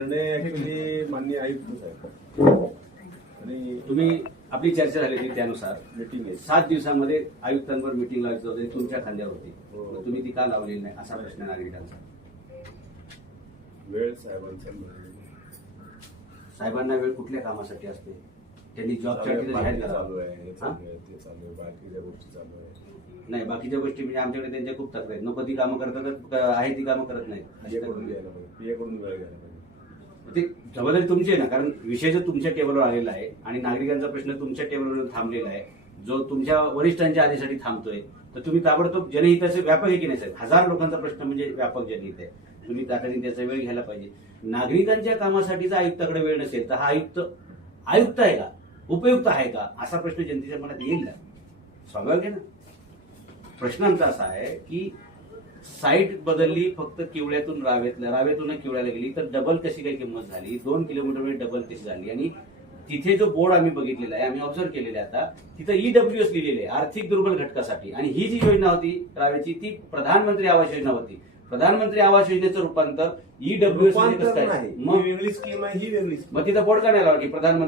निर्णय ऍक्च्युली मान्य आयुक्त साहेब. आणि तुम्ही आपली चर्चा झाली होती त्यानुसार. मीटिंग आहे. सात दिवसामध्ये आयुक्तांवर मिटिंग लावायची होती तुमच्या खांद्यावर होती. हो. मग तुम्ही ती का लावलेली नाही? असा प्रश्न आहे नागरिकांचा. वेळ साहेबांचा मिळाला. साहेबांना वेळ कुठल्या कामासाठी असते? त्यांनी बाकी करा चालू आहे हे हा? चालू आहे ते चालू आहे बाकीच्या गोष्टी चालू आहे. नाही बाकीच्या गोष्टी म्हणजे आमच्याकडे त्यांच्या खूप तक्रार आहेत. नको ती कामं करतात का- आहे ती कामं करत नाहीत. अशी पीए कडून तक्रार. घ्यायला पाहिजे पीए कडून वेळ घ्यायला पाहिजे. ते जबाबदारी तुमची आहे ना कारण विषय जो तुमच्या टेबलवर आलेला आहे आणि नागरिकांचा प्रश्न तुमच्या टेबलवर थांबलेला आहे जो तुमच्या वरिष्ठांच्या आधीसाठी थांबतोय तर तुम्ही ताबडतोब जनहिताचे व्यापक आहे की नाही साहेब? हजार लोकांचा प्रश्न म्हणजे व्यापक जनहित आहे. तुम्ही तातडीने त्याचा वेळ घ्यायला पाहिजे. नागरिकांच्या कामासाठीचा आयुक्ताकडे वेळ नसेल तर हा आयुक्त आयुक्त आहे का? उपयुक्त आहे का? असा प्रश्न जनतेच्या मनात येईल ना? स्वाभाविक आहे ना? प्रश्नांचा असा आहे की साईट बदलली फक्त किवळ्यातून रावेतल्या रावेतून किवळ्याला गेली. तर डबल कशी काही किंमत झाली? दोन किलोमीटर डबल कशी झाली? आणि तिथे जो बोर्ड आम्ही बघितलेला आहे आम्ही ऑब्झर्व केलेला आता तिथं ईडब्ल्यू एस लिहिलेले आहे आर्थिक दुर्बल घटकासाठी. आणि ही जी योजना होती रावेची ती प्रधानमंत्री आवास योजना होती. प्रधानमंत्री आवास योजनेचं रूपांतर ईडब्ल्यू एस रूपांतर नाही. मग ही वेगळी स्कीम आहे ही वेगळी मग तिथं बोर्ड का नाही लावला की प्रधानमंत्री